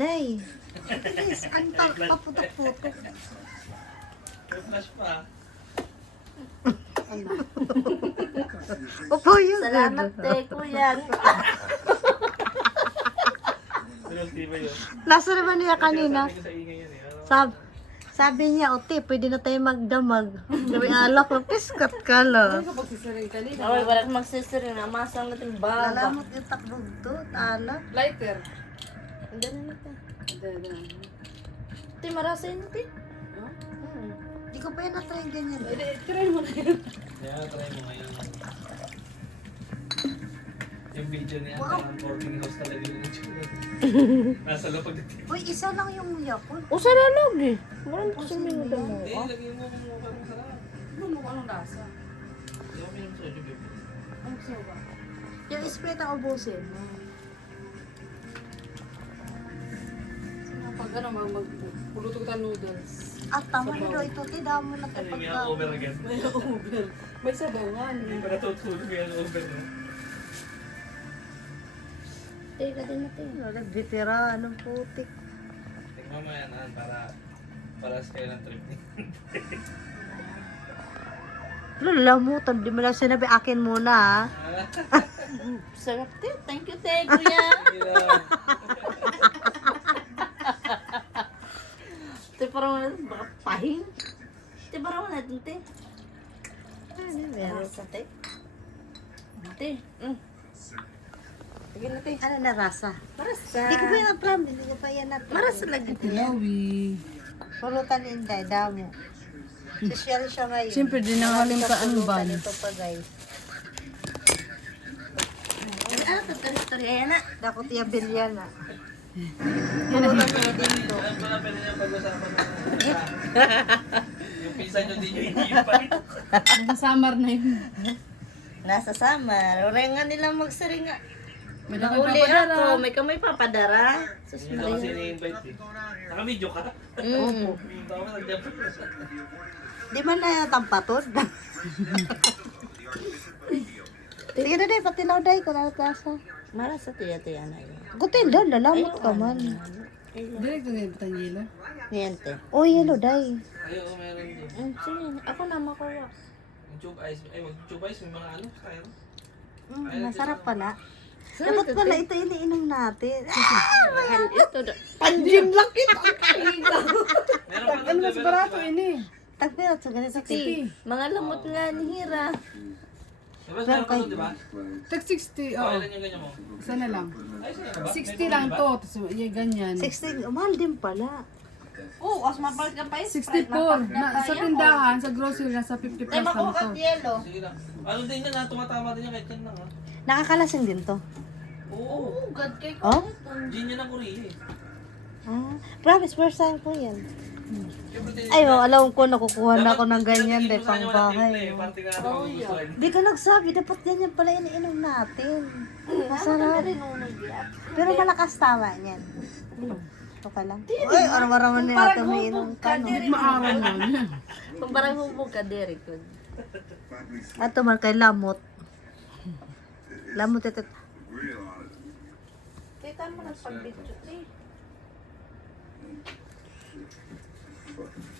Day. Yes, ang paputok-putok. May flash pa. Opo, yun. Salamat, te, kuya. Penalty ba yun? Nasa naman niya kanina. Sabi ko sa ingay yan eh. Sabi niya, Ote, pwede na tayo magdamag. Sabi, alak lang, piskat ka lang. Ay, wala kang magsisirin. Amasang natin baga. Alamot yung takbog to, alak. Lighter. Hindi na natin. Te, marasay natin. Hindi ko pa yan na-try ganyan. Try mo na yun. Yeah, try mo ngayon. Yung video niya, parang boarding house talaga yung itsura. Nasa lapag na tip. Uy, isa lang yung yakon. O, saralog eh. Walang kusumin mo mo. Hindi, lagyan mo kung mukha mong sarap. Ano mo anong lasa? Hindi ako minum sa YouTube. Ang gusto mo ba? Yung Sprite ang ubusin. Pag ano, magpuluto ka noodles. At tama na daw ito, damo na Ano kapag yung mga over again? May over. May sabawan. Hindi pa natutulog yung over no? Te, ka din natin. Nagbitira, anong putik. Tingnan mo yan, para sa kayo ng trip niya. Lalamutan, di mo lang sinabi akin muna ha. Sarap, te. Thank you, te, kuya. Sige lang. Te, parang wala baka pahin. Te, parang wala natin, te. Meron. Rasa, te. Te, sige na, te. Ano na rasa? Marasa. Hindi ko pa yan na-pram, hindi ko pa yan na-pram. Marasa lagi, te. Ilawi. Pulutan ni Inday, damo. Social siya ngayon. Siyempre, din ang halim ka ang Pulutan ban. ito pa guys. Ah, tutori-tutori. Ayan na. Dakot iya bilyan na. Alam ko na pwede niya pag-usapan na. Yung pinsan nyo din yung iniipay. Nasa summer na yun. Nasa summer. Urengan nila magsaringa. May Nauli papadara. ako. May kamay papadara. Sus, Hindi kasi ni-invite eh. Naka-video ka? Mm. Baka nag-jump. Di man na tampatod. Tingnan na day, pati na day ko na tasa. Marasa tiya-tiya na yun. Gutin daw, lalamot ka man. Direct to get tangila. Niente. Oh, yellow day. Ayoko meron din. Sige, ako na makuha. Yung tube ice. Ay, mag-tube ice. May mga ano. Kaya. Masarap pala. Dapat pala ito iniinom natin. Mahal ito. Panjim laki! Meron pa Ano mas barato ini? Tagpirat sa ganito. Mga lamot nga ni Hira. Diba meron pa doon, di ba? Tag 60, oo. Kailan yung ganyan mo? Isa na lang. Ay, sige ba? 60 lang to. Tapos yung ganyan. 16, mahal din pala. Oo, as mapalit ka pa 64. Sa tindahan, sa grocery, nasa 50 plus lang to. yelo. Sige lang. Ano din yan ha? Tumatama din yan kahit yan lang ha? Nakakalasing din to. Oo. Oh, God kay Oh? Gin yan ang Korea eh. Promise, first time ko yan. Siyempre, Ay, alam ko, nakukuha na ako ng ganyan, de, pang bahay. Party ka natin magugustuhan. Di ka nagsabi, dapat ganyan pala iniinom natin. Masarap. Pero malakas tama niyan. Ito ka lang. Uy, araw-araw na natin umiinom ka, no? Maaral mo yan. Kung parang hubog ka, Derek. At tumal kay lamot. Lamot ito. Kita mo nagpag-video,